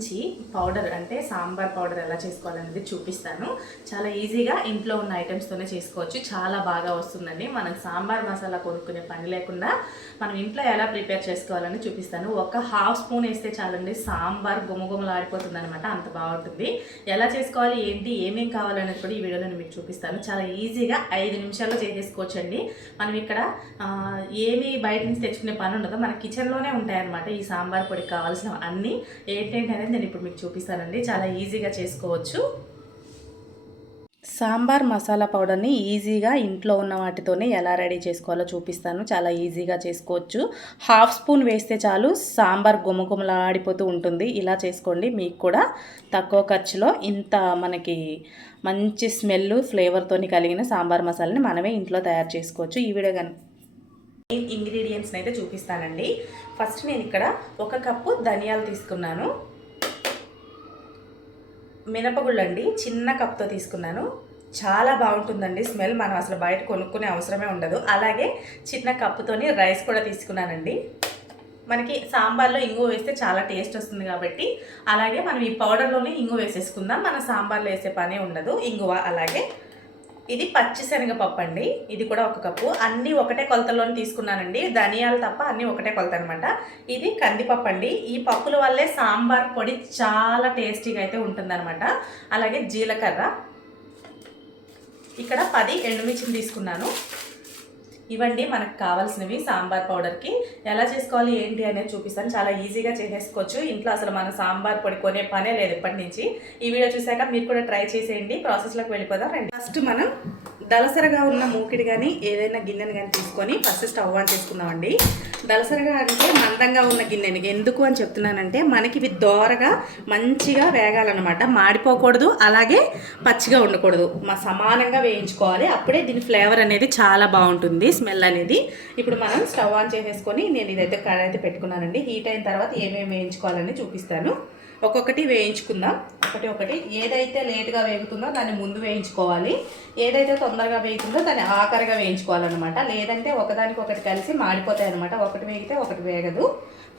మంచి పౌడర్ అంటే సాంబార్ పౌడర్ ఎలా చేసుకోవాలనేది చూపిస్తాను. చాలా ఈజీగా ఇంట్లో ఉన్న ఐటమ్స్తోనే చేసుకోవచ్చు. చాలా బాగా వస్తుందండి. మనం సాంబార్ మసాలా కొనుక్కునే పని లేకుండా మనం ఇంట్లో ఎలా ప్రిపేర్ చేసుకోవాలని చూపిస్తాను. ఒక హాఫ్ స్పూన్ వేస్తే చాలండి, సాంబార్ గుమగుమలాడిపోతుంది అనమాట. అంత బాగుంటుంది. ఎలా చేసుకోవాలి, ఏంటి, ఏమేమి కావాలనేది కూడా ఈ వీడియోలో నేను మీకు చూపిస్తాను. చాలా ఈజీగా 5 నిమిషాల్లో చేసేసుకోవచ్చండి. మనం ఇక్కడ ఏమి బయట నుంచి తెచ్చుకునే పని ఉండదు, మన కిచెన్లోనే ఉంటాయన్నమాట ఈ సాంబార్ పొడికి కావాల్సిన అన్నీ. ఏంటంటే అనేది నేను ఇప్పుడు మీకు చూపిస్తానండి. చాలా ఈజీగా చేసుకోవచ్చు. సాంబార్ మసాలా పౌడర్ని ఈజీగా ఇంట్లో ఉన్న వాటితోనే ఎలా రెడీ చేసుకోవాలో చూపిస్తాను. చాలా ఈజీగా చేసుకోవచ్చు. హాఫ్ స్పూన్ వేస్తే చాలు, సాంబార్ గుమగుమలాడిపోతూ ఉంటుంది. ఇలా చేసుకోండి. మీకు కూడా తక్కువ ఖర్చులో ఇంత మనకి మంచి స్మెల్ ఫ్లేవర్తోని కలిగిన సాంబార్ మసాలాని మనమే ఇంట్లో తయారు చేసుకోవచ్చు. ఈ వీడియో కానీ ఇంగ్రీడియంట్స్ని అయితే చూపిస్తానండి. ఫస్ట్ నేను ఇక్కడ 1 కప్పు ధనియాలు తీసుకున్నాను. మినపగుళ్ళు అండి, చిన్న కప్తో తీసుకున్నాను. చాలా బాగుంటుందండి స్మెల్. మనం అసలు బయట కొనుక్కునే అవసరమే ఉండదు. అలాగే చిన్న కప్పుతోని రైస్ కూడా తీసుకున్నానండి. మనకి సాంబార్లో ఇంగువ వేస్తే చాలా టేస్ట్ వస్తుంది కాబట్టి, అలాగే మనం ఈ పౌడర్లోనే ఇంగువ వేసేసుకుందాం. మన సాంబార్లో వేసే పనే ఉండదు ఇంగువ. అలాగే ఇది పచ్చిశనగపప్పు అండి, ఇది కూడా 1 కప్పు. అన్నీ ఒకటే కొలతలోనే తీసుకున్నానండి. ధనియాలు తప్ప అన్నీ ఒకటే కొలత అనమాట. ఇది కందిపప్పు అండి. ఈ పప్పుల వల్లే సాంబార్ పొడి చాలా టేస్టీగా అయితే ఉంటుందన్నమాట. అలాగే జీలకర్ర, ఇక్కడ 10 ఎండుమిర్చిని తీసుకున్నాను. ఇవండి మనకు కావాల్సినవి సాంబార్ పౌడర్కి. ఎలా చేసుకోవాలి ఏంటి అనేది చూపిస్తాను. చాలా ఈజీగా చేసేసుకోవచ్చు. ఇంట్లో అసలు మన సాంబార్ పొడి కొనే పనే లేదు ఇప్పటి నుంచి. ఈ వీడియో చూసాక మీరు కూడా ట్రై చేసేయండి. ప్రాసెస్లోకి వెళ్ళిపోదాం రండి. ఫస్ట్ మనం దలసరగా ఉన్న మూకిడి కానీ ఏదైనా గిన్నెని కానీ తీసుకొని ఫస్ట్ స్టవ్ ఆన్ చేసుకుందామండి. దలసరగా అంటే మందంగా ఉన్న గిన్నెని. ఎందుకు అని చెప్తున్నానంటే మనకి ఇవి దోరగా మంచిగా వేగాలన్నమాట. మాడిపోకూడదు, అలాగే పచ్చిగా ఉండకూడదు. సమానంగా వేయించుకోవాలి. అప్పుడే దీని ఫ్లేవర్ అనేది చాలా బాగుంటుంది, స్మెల్ అనేది. ఇప్పుడు మనం స్టవ్ ఆన్ చేసేసుకొని నేను ఇదైతే కడాయి పెట్టుకున్నానండి. హీట్ అయిన తర్వాత ఏమేమి వేయించుకోవాలని చూపిస్తాను. ఒక్కొక్కటి వేయించుకుందాం. ఒకటి ఏదైతే లేట్గా వేగుతుందో దాన్ని ముందు వేయించుకోవాలి. ఏదైతే తొందరగా వేగుతుందో దాన్ని ఆఖరిగా వేయించుకోవాలన్నమాట. లేదంటే ఒకదానికొకటి కలిసి మాడిపోతాయి అనమాట. ఒకటి వేగితే ఒకటి వేగదు.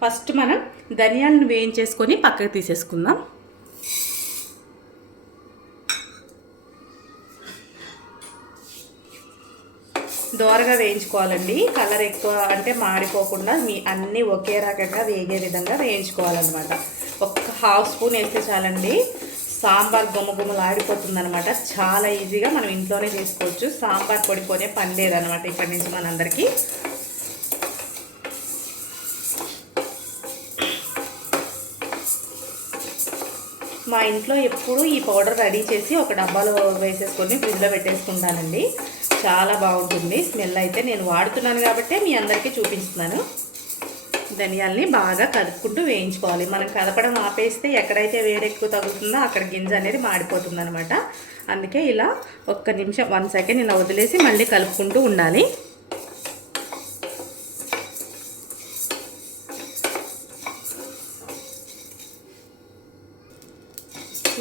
ఫస్ట్ మనం ధనియాలను వేయించేసుకొని పక్కకు తీసేసుకుందాం. దోరగా వేయించుకోవాలండి. కలర్ ఎక్కువ అంటే మాడిపోకుండా అన్నీ ఒకే రకంగా వేగే విధంగా వేయించుకోవాలన్నమాట. 1 హాఫ్ స్పూన్ వేస్తే చాలండి, సాంబార్ గుమగుమలు ఆడిపోతుందనమాట. చాలా ఈజీగా మనం ఇంట్లోనే చేసుకోవచ్చు. సాంబార్ పొడి కొనే పని లేదనమాట ఇప్పటి నుంచి మనందరికీ. మా ఇంట్లో ఎప్పుడు ఈ పౌడర్ రెడీ చేసి ఒక డబ్బాలో వేసేసుకొని ఫ్రిడ్జ్లో పెట్టేసుకుంటానండి. చాలా బాగుంటుంది స్మెల్ అయితే. నేను వాడుతున్నాను కాబట్టి మీ అందరికీ చూపిస్తున్నాను. ధనియాల్ని బాగా కదుపుకుంటూ వేయించుకోవాలి. మనం కదపడం ఆపేస్తే ఎక్కడైతే వేడెక్కువ తగులుతుందో అక్కడ గింజ అనేది మాడిపోతుంది అనమాట. అందుకే ఇలా 1 నిమిషం 1 సెకండ్ ఇలా వదిలేసి మళ్ళీ కలుపుకుంటూ ఉండాలి.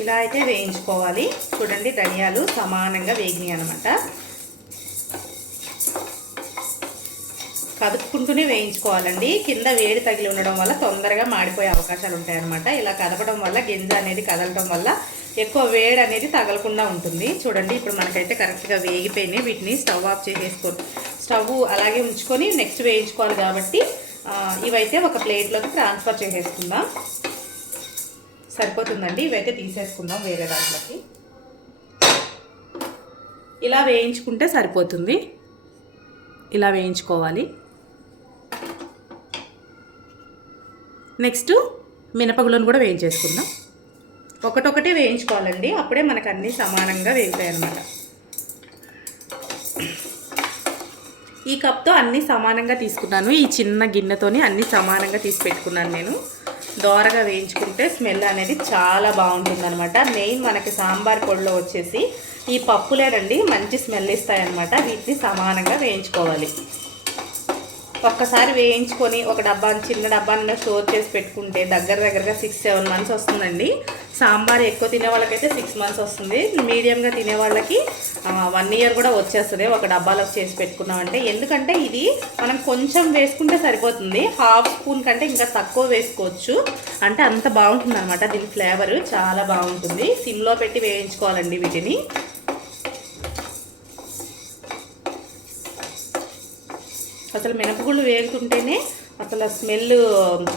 ఇలా అయితే వేయించుకోవాలి. చూడండి ధనియాలు సమానంగా వేగినాయి అనమాట. కదుపుకుంటూనే వేయించుకోవాలండి. కింద వేడి తగిలి ఉండడం వల్ల తొందరగా మాడిపోయే అవకాశాలు ఉంటాయన్నమాట. ఇలా కదపడం వల్ల గింజ అనేది కదలటం వల్ల ఎక్కువ వేడి అనేది తగలకుండా ఉంటుంది. చూడండి ఇప్పుడు మనకైతే కరెక్ట్గా వేగిపోయినాయి. వీటిని స్టవ్ ఆఫ్ చేసేసుకొని స్టవ్ అలాగే ఉంచుకొని నెక్స్ట్ వేయించుకోవాలి కాబట్టి ఇవైతే ఒక ప్లేట్లోకి ట్రాన్స్ఫర్ చేసేసుకుందాం. సరిపోతుందండి. ఇవైతే తీసేసుకుందాం వేరే దాంట్లోకి. ఇలా వేయించుకుంటే సరిపోతుంది. ఇలా వేయించుకోవాలి. నెక్స్ట్ మినపగుళ్ళను కూడా వేయించేసుకుందాం. ఒకటొకటి వేయించుకోవాలండి, అప్పుడే మనకు అన్నీ సమానంగా వేగుతాయి అన్నమాట. ఈ కప్తో అన్నీ సమానంగా తీసుకున్నాను. ఈ చిన్న గిన్నెతోని అన్నీ సమానంగా తీసి పెట్టుకున్నాను నేను. దోరగా వేయించుకుంటే స్మెల్ అనేది చాలా బాగుంటుంది అనమాట. మెయిన్ మనకి సాంబార్ పొడిలో వచ్చేసి ఈ పప్పులేనండి మంచి స్మెల్ ఇస్తాయన్నమాట. వీటిని సమానంగా వేయించుకోవాలి. ఒక్కసారి వేయించుకొని ఒక డబ్బా చిన్న డబ్బాని స్టోర్ చేసి పెట్టుకుంటే దగ్గరగా 6-7 మంత్స్ వస్తుందండి. సాంబార్ ఎక్కువ తినే వాళ్ళకైతే 6 మంత్స్ వస్తుంది. మీడియంగా తినే వాళ్ళకి 1 ఇయర్ కూడా వచ్చేస్తుంది ఒక డబ్బాలో చేసి పెట్టుకున్నామంటే. ఎందుకంటే ఇది మనం కొంచెం వేసుకుంటే సరిపోతుంది, హాఫ్ స్పూన్ కంటే ఇంకా తక్కువ వేసుకోవచ్చు. అంటే అంత బాగుంటుంది అనమాట. దీని ఫ్లేవర్ చాలా బాగుంటుంది. సిమ్లో పెట్టి వేయించుకోవాలండి వీటిని. అసలు మినపగుళ్ళు వేగుతుంటేనే అసలు స్మెల్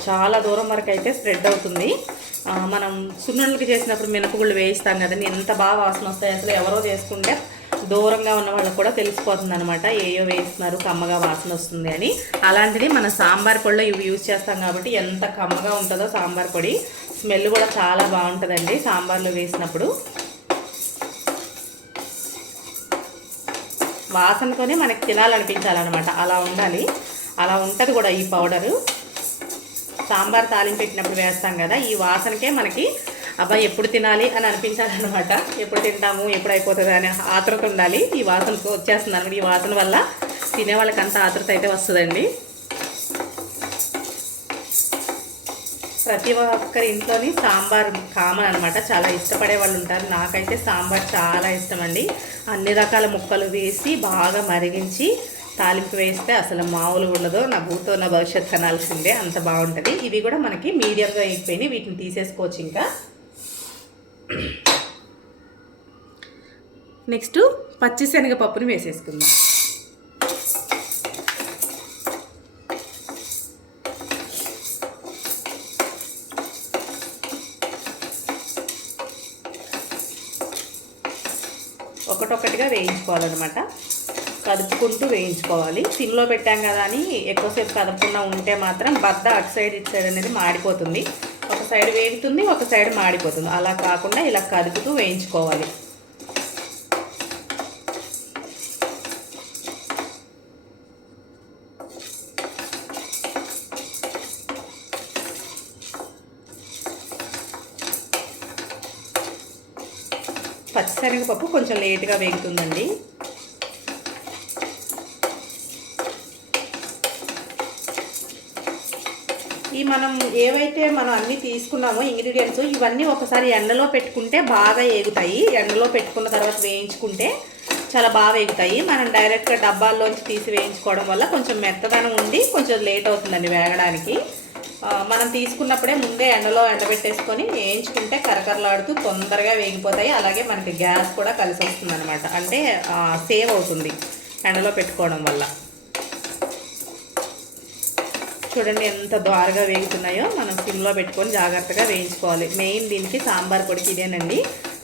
చాలా దూరం వరకు అయితే స్ప్రెడ్ అవుతుంది. మనం సున్నుండలకి చేసినప్పుడు మినపగుళ్ళు వేయిస్తాం కదండి, ఎంత బాగా వాసన వస్తాయి. అసలు ఎవరో చేసుకుంటే దూరంగా ఉన్న వాళ్ళకి కూడా తెలిసిపోతుంది అనమాట, ఏయో వేస్తున్నారు కమ్మగా వాసన వస్తుంది అని. అలాంటిది మన సాంబార్ పొడిలో ఇవి యూజ్ చేస్తాం కాబట్టి ఎంత కమ్మగా ఉంటుందో సాంబార్ పొడి. స్మెల్ కూడా చాలా బాగుంటుందండి సాంబార్లో వేసినప్పుడు. వాసనతోనే మనకి తినాలనిపించాలన్నమాట, అలా ఉండాలి. అలా ఉంటుంది కూడా ఈ పౌడరు. సాంబార్ తాలింపు పెట్టినప్పుడు వేస్తాం కదా, ఈ వాసనకే మనకి అబ్బా ఎప్పుడు తినాలి అని అనిపించాలన్నమాట. ఎప్పుడు తింటాము, ఎప్పుడు అయిపోతుంది అనే ఆతృత ఉండాలి. ఈ వాసన వచ్చేస్తుంది అనమాట. ఈ వాసన వల్ల తినే వాళ్ళకి అంత ఆతృత అయితే వస్తుందండి. ప్రతి ఒక్కరి ఇంట్లోని సాంబార్ కామన్ అనమాట. చాలా ఇష్టపడే వాళ్ళు ఉంటారు. నాకైతే సాంబార్ చాలా ఇష్టం అండి. అన్ని రకాల ముక్కలు వేసి బాగా మరిగించి తాలింపు వేస్తే అసలు మామూలు ఉండదు. నా భూతో నా భవిష్యత్తు అనాల్సిందే, అంత బాగుంటుంది. ఇవి కూడా మనకి మీడియంగా అయిపోయినాయి, వీటిని తీసేసుకోవచ్చు. ఇంకా నెక్స్ట్ పచ్చిశనగపప్పుని వేసేసుకుందాం. ఒకటొక్కటిగా వేయించుకోవాలన్నమాట, కదుపుకుంటూ వేయించుకోవాలి. సిమ్లో పెట్టాం కదా అని ఎక్కువసేపు కదపకుండా ఉంటే మాత్రం బద్ద అటు సైడ్ ఇటు సైడ్ అనేది మాడిపోతుంది. ఒక సైడ్ వేగుతుంది, ఒక సైడ్ మాడిపోతుంది. అలా కాకుండా ఇలా కదుపుతూ వేయించుకోవాలి. పచ్చిశనగపప్పు కొంచెం లేట్గా వేగుతుందండి. మనం ఏవైతే మనం అన్నీ తీసుకున్నామో ఇంగ్రీడియంట్స్, ఇవన్నీ ఒకసారి ఎండలో పెట్టుకుంటే బాగా వేగుతాయి. ఎండలో పెట్టుకున్న తర్వాత వేయించుకుంటే చాలా బాగా వేగుతాయి. మనం డైరెక్ట్గా డబ్బాల్లోంచి తీసి వేయించుకోవడం వల్ల కొంచెం మెత్తదనం ఉండి కొంచెం లేట్ అవుతుందండి వేగడానికి. మనం తీసుకున్నప్పుడే ముందే ఎండలో ఎండబెట్టేసుకొని వేయించుకుంటే కరకరలాడుతూ తొందరగా వేగిపోతాయి. అలాగే మనకి గ్యాస్ కూడా కలిసి వస్తుంది అనమాట, అంటే సేవ్ అవుతుంది ఎండలో పెట్టుకోవడం వల్ల. చూడండి ఎంత ద్వారగా వేగుతున్నాయో. మనం సిమ్లో పెట్టుకొని జాగ్రత్తగా వేయించుకోవాలి. మెయిన్ దీనికి సాంబార్ పొడికి ఇదేనండి,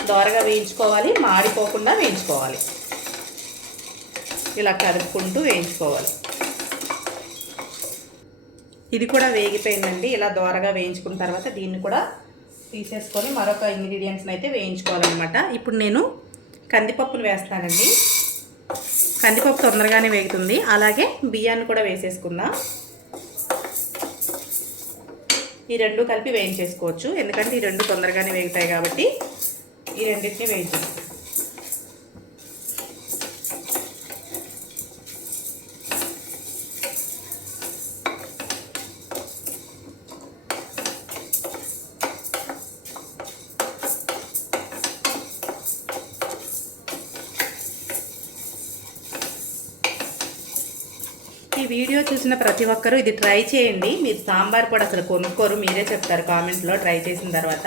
ద్వారగా వేయించుకోవాలి, మాడిపోకుండా వేయించుకోవాలి. ఇలా కలుపుకుంటూ వేయించుకోవాలి. ఇది కూడా వేగిపోయిందండి. ఇలా దోరగా వేయించుకున్న తర్వాత దీన్ని కూడా తీసేసుకొని మరొక ఇంగ్రీడియంట్స్ని అయితే వేయించుకోవాలన్నమాట. ఇప్పుడు నేను కందిపప్పును వేస్తానండి. కందిపప్పు తొందరగానే వేగుతుంది. అలాగే బియ్యాన్ని కూడా వేసేసుకుందాం. ఈ రెండు కలిపి వేయించేసుకోవచ్చు, ఎందుకంటే ఈ రెండు తొందరగానే వేగుతాయి కాబట్టి ఈ రెండింటిని వేయించేసుకోవచ్చు. ఈ వీడియో చూసిన ప్రతి ఒక్కరూ ఇది ట్రై చేయండి. మీరు సాంబార్ పొడి అసలు కొనుక్కోరు, మీరే చెప్తారు కామెంట్లో ట్రై చేసిన తర్వాత.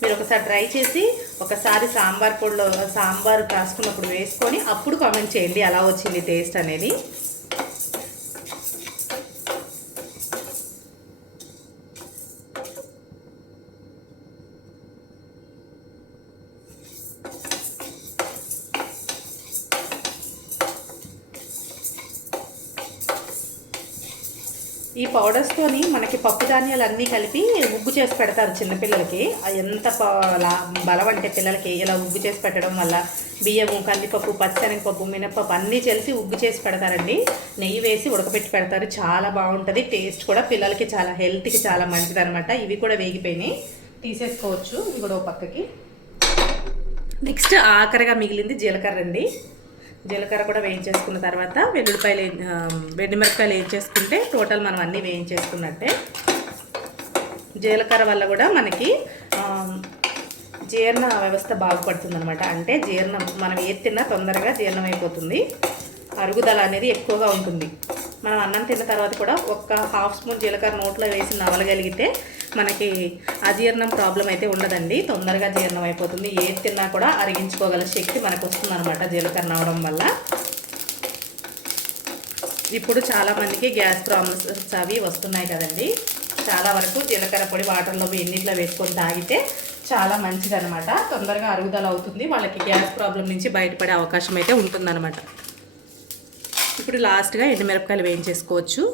మీరు ఒకసారి ట్రై చేసి ఒకసారి సాంబార్ పొడిలో సాంబార్ కాసుకున్నప్పుడు వేసుకొని అప్పుడు కామెంట్ చేయండి ఎలా వచ్చింది టేస్ట్ అనేది. ఈ పౌడర్స్తోని మనకి పప్పు ధాన్యాలు అన్నీ కలిపి ఉగ్గు చేసి పెడతారు చిన్నపిల్లలకి. ఎంత బలం అంటే పిల్లలకి ఇలా ఉగ్గు చేసి పెట్టడం వల్ల బియ్యము, కందిపప్పు, పచ్చిశనగపప్పు, మినపప్పు అన్నీ చేసి ఉగ్గు చేసి పెడతారండి. నెయ్యి వేసి ఉడకపెట్టి పెడతారు. చాలా బాగుంటుంది. టేస్ట్ కూడా పిల్లలకి చాలా హెల్త్కి చాలా మంచిది అనమాట. ఇవి కూడా వేగిపోయినాయి, తీసేసుకోవచ్చు. ఇవి కూడా ఒక పక్కకి. నెక్స్ట్ ఆఖరిగా మిగిలింది జీలకర్ర అండి. జీలకర్ర కూడా వేయించేసుకున్న తర్వాత వెండిమిరపకాయలు వేయించేసుకుంటే టోటల్ మనం అన్నీ వేయించేసుకున్నట్టే. జీలకర్ర వల్ల కూడా మనకి జీర్ణ వ్యవస్థ బాగుపడుతుంది అనమాట. అంటే జీర్ణం మనం ఏది తిన్నా తొందరగా జీర్ణం అయిపోతుంది, అరుగుదల అనేది ఎక్కువగా ఉంటుంది. మనం అన్నం తిన్న తర్వాత కూడా ఒక హాఫ్ స్పూన్ జీలకర్ర నోట్లో వేసి నవలగలిగితే మనకి అజీర్ణం ప్రాబ్లం అయితే ఉండదండి, తొందరగా జీర్ణం అయిపోతుంది. ఏది తిన్నా కూడా అరిగించుకోగల శక్తి మనకు వస్తుంది అనమాట జీలకర్ర నవ్వడం వల్ల. ఇప్పుడు చాలామందికి గ్యాస్ ప్రాబ్లమ్స్ అవి వస్తున్నాయి కదండి. చాలా వరకు జీలకర్ర పొడి వాటర్లో ఎన్నిట్లో వేసుకొని తాగితే చాలా మంచిదనమాట, తొందరగా అరుగుదల అవుతుంది, వాళ్ళకి గ్యాస్ ప్రాబ్లం నుంచి బయటపడే అవకాశం అయితే ఉంటుందన్నమాట. ఇప్పుడు లాస్ట్గా ఎండుమిరపకాయలు వేయించేసుకోవచ్చు.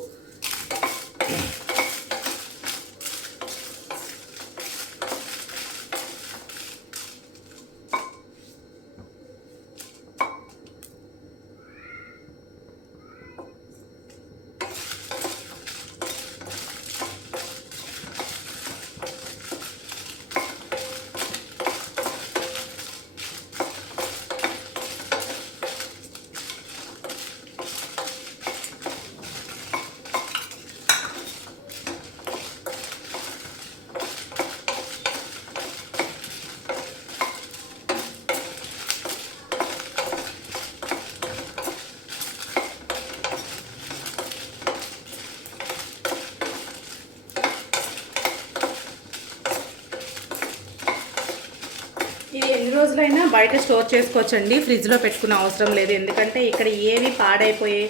ఇది ఎన్ని రోజులైనా బయట స్టోర్ చేసుకోవచ్చండి, ఫ్రిడ్జ్లో పెట్టుకునే అవసరం లేదు. ఎందుకంటే ఇక్కడ ఏవి పాడైపోయి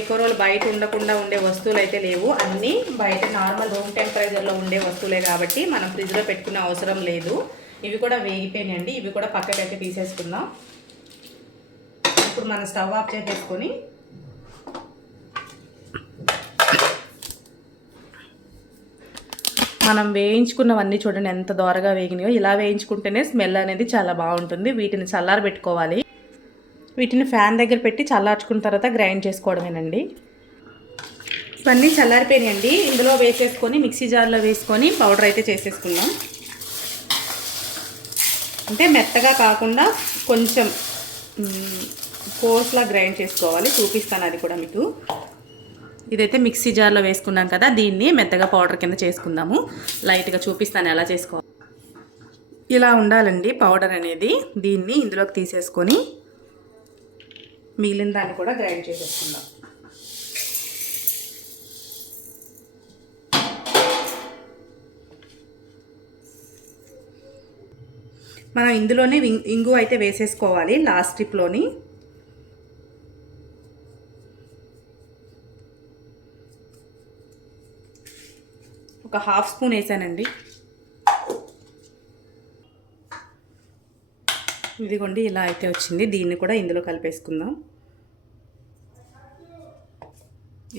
ఎక్కువ రోజులు బయట ఉండకుండా ఉండే వస్తువులు అయితే లేవు, అన్నీ బయట నార్మల్ రూమ్ టెంపరేచర్లో ఉండే వస్తువులే కాబట్టి మనం ఫ్రిడ్జ్లో పెట్టుకునే అవసరం లేదు. ఇవి కూడా వేగిపోయినాయండి, ఇవి కూడా పక్కకైతే తీసేసుకుందాం. ఇప్పుడు మనం స్టవ్ ఆఫ్ చేసేసుకొని మనం వేయించుకున్నవన్నీ చూడండి ఎంత దోరగా వేగినాయో. ఇలా వేయించుకుంటేనే స్మెల్ అనేది చాలా బాగుంటుంది. వీటిని చల్లారబెట్టుకోవాలి. వీటిని ఫ్యాన్ దగ్గర పెట్టి చల్లార్చుకున్న తర్వాత గ్రైండ్ చేసుకోవడమేనండి. ఇవన్నీ చల్లారిపోయినాయండి, ఇందులో వేసేసుకొని మిక్సీ జార్లో వేసుకొని పౌడర్ అయితే చేసేసుకుందాం. అంటే మెత్తగా కాకుండా కొంచెం కోర్స్లా గ్రైండ్ చేసుకోవాలి, చూపిస్తాను అది కూడా మీకు. ఇదైతే మిక్సీ జార్లో వేసుకున్నాం కదా, దీన్ని మెత్తగా పౌడర్ కింద చేసుకుందాము. లైట్గా చూపిస్తాను ఎలా చేసుకోవాలి. ఇలా ఉండాలండి పౌడర్ అనేది. దీన్ని ఇందులోకి తీసేసుకొని మిగిలిన దాన్ని కూడా గ్రైండ్ చేసేసుకుందాం. మనం ఇందులోనే ఇంగు అయితే వేసేసుకోవాలి లాస్ట్ స్టెప్లోని. ఒక హాఫ్ స్పూన్ వేసానండి. ఇదిగోండి ఇలా అయితే వచ్చింది. దీన్ని కూడా ఇందులో కలిపేసుకుందాం.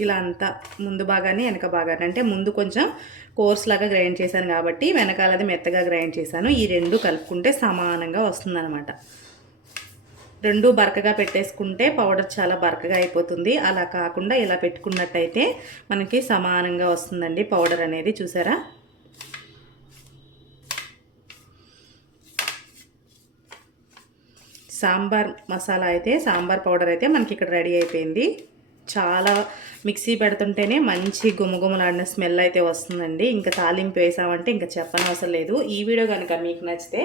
ఇలా అంతా ముందు భాగాన్ని వెనక భాగాన్ని, అంటే ముందు కొంచెం కోర్స్ లాగా గ్రైండ్ చేశాను కాబట్టి వెనకాలది మెత్తగా గ్రైండ్ చేశాను. ఈ రెండు కలుపుకుంటే సమానంగా వస్తుందన్నమాట. రెండు బరకగా పెట్టేసుకుంటే పౌడర్ చాలా బరకగా అయిపోతుంది. అలా కాకుండా ఇలా పెట్టుకున్నట్టయితే మనకి సమానంగా వస్తుందండి పౌడర్ అనేది. చూసారా? సాంబార్ మసాలా అయితే, సాంబార్ పౌడర్ అయితే మనకి ఇక్కడ రెడీ అయిపోయింది. చాలా మిక్సీ పెడుతుంటేనే మంచి గుమగుమలాడిన స్మెల్ అయితే వస్తుందండి. ఇంకా తాలింపు వేసామంటే ఇంకా చెప్పనవసరం లేదు. ఈ వీడియో కనుక మీకు నచ్చితే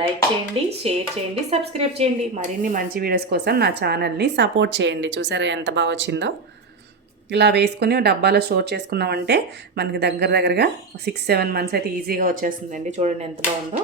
లైక్ చేయండి, షేర్ చేయండి, సబ్స్క్రైబ్ చేయండి. మరిన్ని మంచి వీడియోస్ కోసం నా ఛానల్ని సపోర్ట్ చేయండి. చూసారా ఎంత బాగా వచ్చిందో? ఇలా వేసుకుని డబ్బాలో స్టోర్ చేసుకున్నామంటే మనకి దగ్గరగా 6-7 మంత్స్ అయితే ఈజీగా వచ్చేస్తుందండి. చూడండి ఎంత బాగుందో.